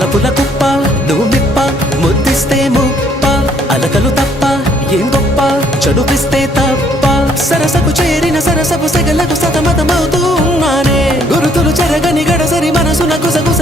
వలపుల కుప్ప నువ్వు మిప్ప ముద్దిస్తే ముప్ప అలకలు తప్ప ఏం గొప్ప చనుపిస్తే తప్ప సరసకు చేరిన సరసపు సెగలకు సతమతమవుతూ ఉన్నానే గురుతులు చెరగని గడసరి మనసున గుసగుస